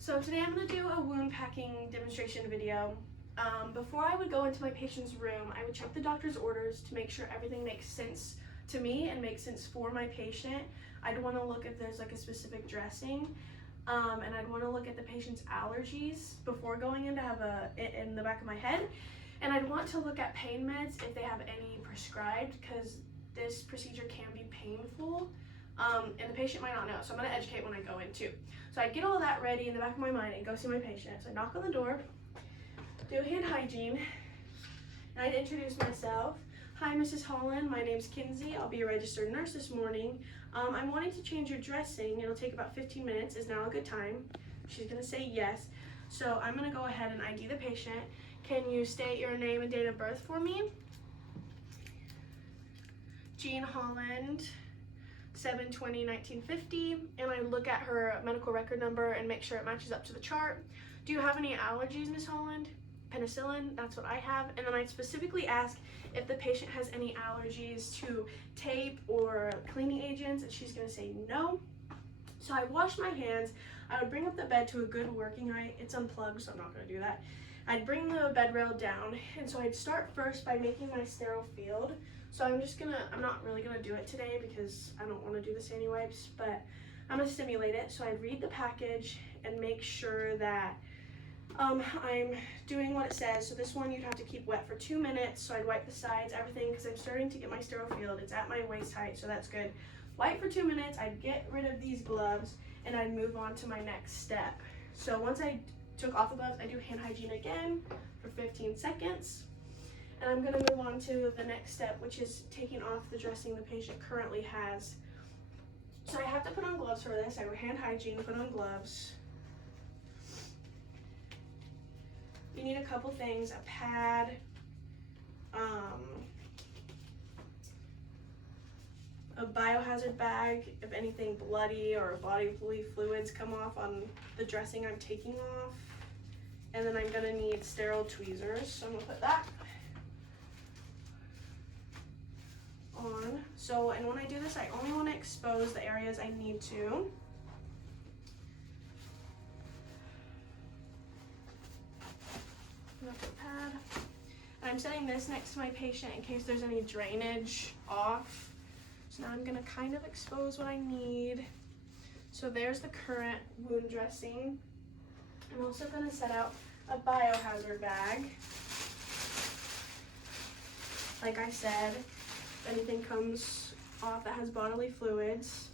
So today I'm going to do a wound packing demonstration video. Before I would go into my patient's room, I would check the doctor's orders to make sure everything makes sense to me and makes sense for my patient. I'd want to look if there's like a specific dressing, and I'd want to look at the patient's allergies before going in to have it in the back of my head. And I'd want to look at pain meds if they have any prescribed, because this procedure can be painful. And the patient might not know, so I'm going to educate when I go in too. So I'd get all of that ready in the back of my mind and go see my patient. So I'd knock on the door, do hand hygiene, and I'd introduce myself. Hi, Mrs. Holland, my name's Kinsey. I'll be a registered nurse this morning. I'm wanting to change your dressing. It'll take about 15 minutes. Is now a good time? She's going to say yes. So I'm going to go ahead and ID the patient. Can you state your name and date of birth for me? Jean Holland, 7/20/1950, and I look at her medical record number and make sure it matches up to the chart. Do you have any allergies, Miss Holland? Penicillin, that's what I have. And then I'd specifically ask if the patient has any allergies to tape or cleaning agents, and she's gonna say no. So I wash my hands. I would bring up the bed to a good working height. It's unplugged, so I'm not gonna do that. I'd bring the bed rail down, and so I'd start first by making my sterile field. So I'm not really gonna do it today because I don't wanna do the sandy wipes, but I'm gonna stimulate it. So I'd read the package and make sure that I'm doing what it says. So this one you'd have to keep wet for 2 minutes. So I'd wipe the sides, everything, because I'm starting to get my sterile field. It's at my waist height, so that's good. Wipe for 2 minutes, I'd get rid of these gloves, and I'd move on to my next step. So once I took off the gloves, I do hand hygiene again for 15 seconds. And I'm gonna move on to the next step, which is taking off the dressing the patient currently has. So I have to put on gloves for this. I go hand hygiene, put on gloves. You need a couple things, a pad, a biohazard bag if anything bloody or bodily fluids come off on the dressing I'm taking off. And then I'm gonna need sterile tweezers, so I'm gonna put that on. So, and when I do this, I only want to expose the areas I need to. Pad. And I'm setting this next to my patient in case there's any drainage off. So now I'm going to kind of expose what I need. So there's the current wound dressing. I'm also going to set out a biohazard bag. Like I said, if anything comes off that has bodily fluids,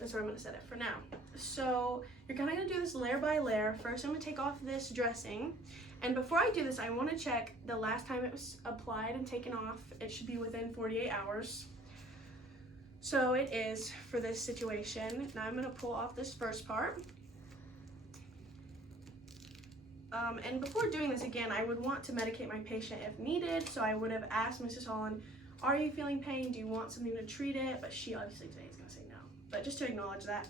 that's where I'm going to set it for now. So you're kind of going to do this layer by layer. First, I'm going to take off this dressing. And before I do this, I want to check the last time it was applied and taken off. It should be within 48 hours. So it is for this situation. Now I'm going to pull off this first part. And before doing this again, I would want to medicate my patient if needed. So I would have asked Mrs. Holland, are you feeling pain? Do you want something to treat it? But she obviously today is going to say no. But just to acknowledge that.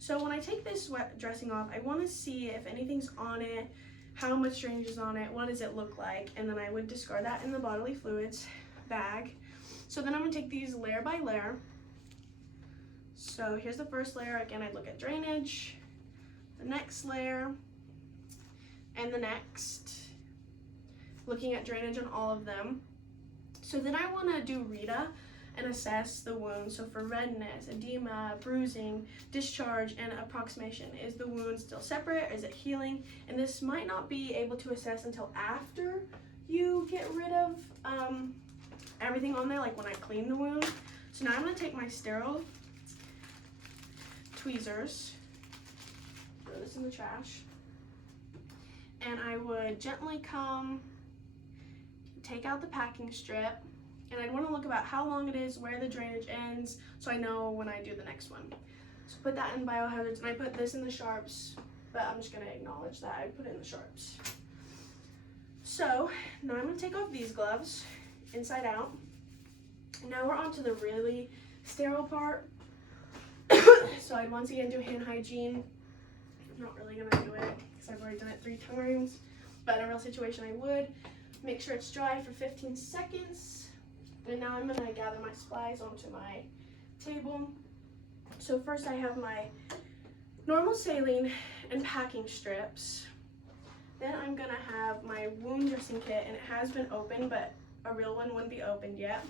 So when I take this wet dressing off, I want to see if anything's on it, how much drainage is on it, what does it look like, and then I would discard that in the bodily fluids bag. So then I'm going to take these layer by layer. So here's the first layer. Again, I'd look at drainage, the next layer, and the next, looking at drainage on all of them. So then I want to do Rita and assess the wound. So for redness, edema, bruising, discharge, and approximation. Is the wound still separate? Is it healing? And this might not be able to assess until after you get rid of everything on there, like when I clean the wound. So now I'm going to take my sterile tweezers, throw this in the trash, and I would gently come, take out the packing strip, and I'd want to look about how long it is, where the drainage ends, so I know when I do the next one. So put that in biohazards, and I put this in the sharps, but I'm just going to acknowledge that I put it in the sharps. So now I'm going to take off these gloves, inside out. And now we're on to the really sterile part. So I'd once again do hand hygiene. I'm not really going to do it because I've already done it 3 times, but in a real situation I would. Make sure it's dry for 15 seconds. And now I'm going to gather my supplies onto my table. So first I have my normal saline and packing strips. Then I'm gonna have my wound dressing kit, and it has been opened, but a real one wouldn't be opened yet.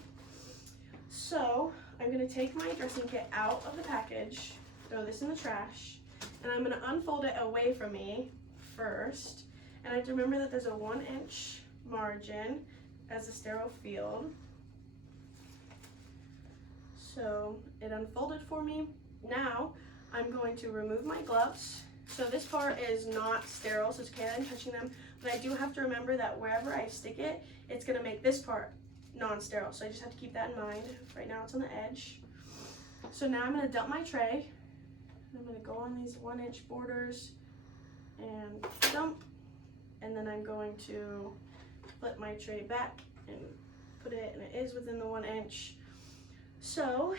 So I'm gonna take my dressing kit out of the package, throw this in the trash, and I'm gonna unfold it away from me first. And I have to remember that there's a 1-inch margin as a sterile field. So it unfolded for me. Now I'm going to remove my gloves. So this part is not sterile, so it's okay that I'm touching them, but I do have to remember that wherever I stick it, it's gonna make this part non-sterile. So I just have to keep that in mind. Right now it's on the edge. So now I'm gonna dump my tray. I'm gonna go on these 1-inch borders and dump. And then I'm going to flip my tray back and put it, and it is within the 1 inch. So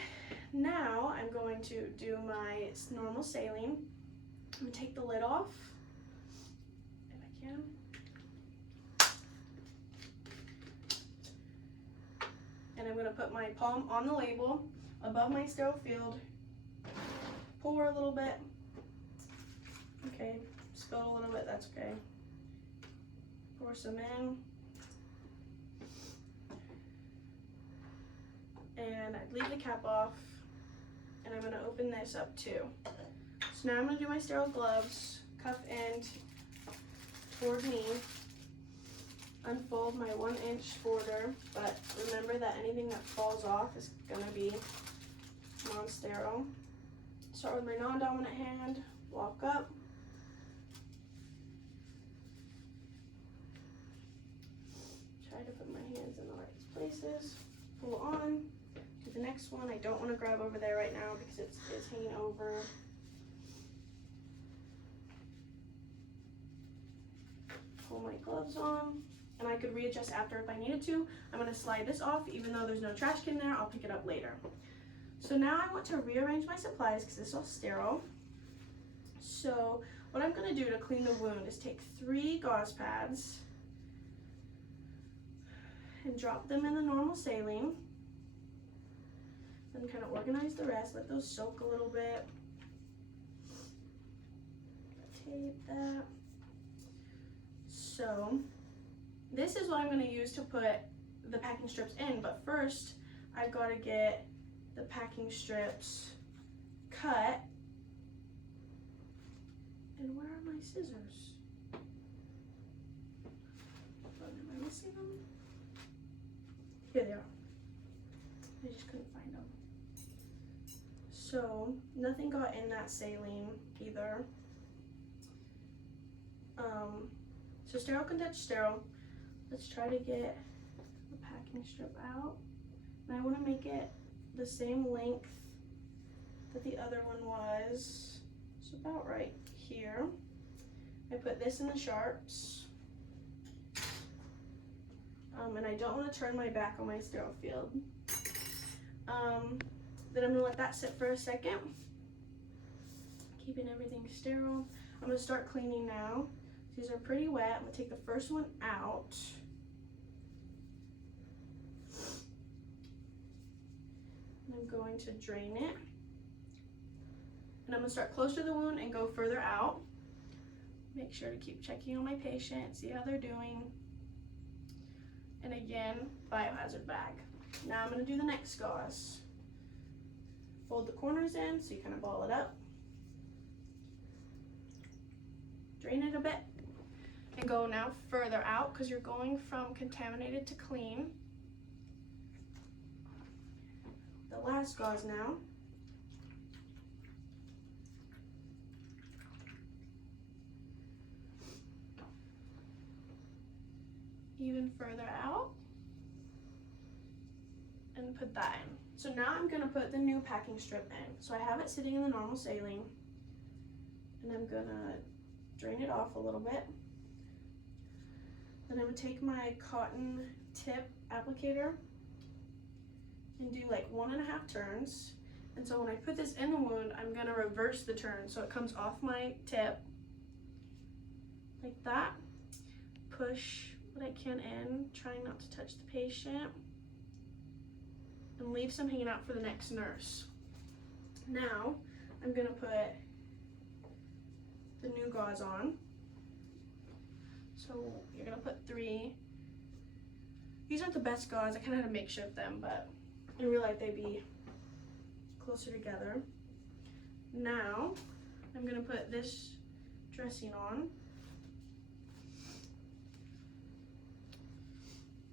now I'm going to do my normal saline. I'm gonna take the lid off, if I can. And I'm gonna put my palm on the label above my sterile field. Pour a little bit. Okay, spilled a little bit, that's okay. Pour some in. And I leave the cap off, and I'm gonna open this up too. So now I'm gonna do my sterile gloves, cuff end toward me, unfold my 1-inch border, but remember that anything that falls off is gonna be non-sterile. Start with my non-dominant hand, walk up. Try to put my hands in the right places, pull on. Do the next one. I don't want to grab over there right now because it's hanging over. Pull my gloves on, and I could readjust after if I needed to. I'm going to slide this off, even though there's no trash can there. I'll pick it up later. So now I want to rearrange my supplies because this is all sterile. So what I'm going to do to clean the wound is take 3 gauze pads and drop them in the normal saline. Then kind of organize the rest, let those soak a little bit. Tape that. So this is what I'm going to use to put the packing strips in, but first I've got to get the packing strips cut. And where are my scissors? Am I missing them? Here they are. I just couldn't find them. So nothing got in that saline either. So sterile can touch sterile. Let's try to get the packing strip out. And I want to make it the same length that the other one was. It's about right here. I put this in the sharps. And I don't want to turn my back on my sterile field. Then I'm going to let that sit for a second. Keeping everything sterile. I'm going to start cleaning now. These are pretty wet. I'm going to take the first one out. And I'm going to drain it. And I'm going to start close to the wound and go further out. Make sure to keep checking on my patient, see how they're doing. And again, biohazard bag. Now I'm going to do the next gauze. Fold the corners in so you kind of ball it up. Drain it a bit. And go now further out because you're going from contaminated to clean. The last gauze now. Even further out. And put that in. So now I'm going to put the new packing strip in. So I have it sitting in the normal saline. And I'm going to drain it off a little bit. Then I'm going to take my cotton tip applicator and do like 1.5 turns. And so when I put this in the wound, I'm going to reverse the turn so it comes off my tip like that. Push what I can in, trying not to touch the patient. And leave some hanging out for the next nurse. Now, I'm going to put the new gauze on. So you're gonna put 3. These aren't the best gauze. I kind of had a makeshift of them, but in real life they'd be closer together. Now I'm gonna put this dressing on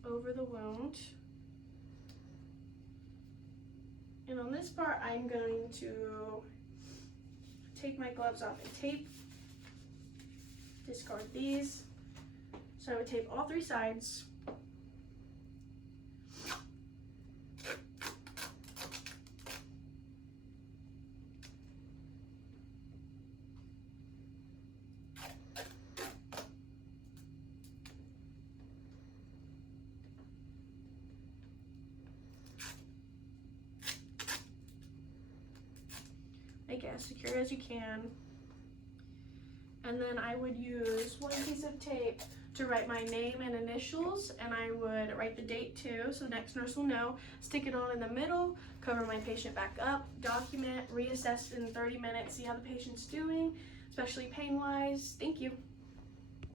over the wound. And on this part, I'm going to take my gloves off and tape, discard these. So I would tape all 3 sides. Make it as secure as you can. And then I would use 1 piece of tape to write my name and initials, and I would write the date too, so the next nurse will know. Stick it on in the middle, cover my patient back up, document, reassess in 30 minutes, see how the patient's doing, especially pain-wise. Thank you.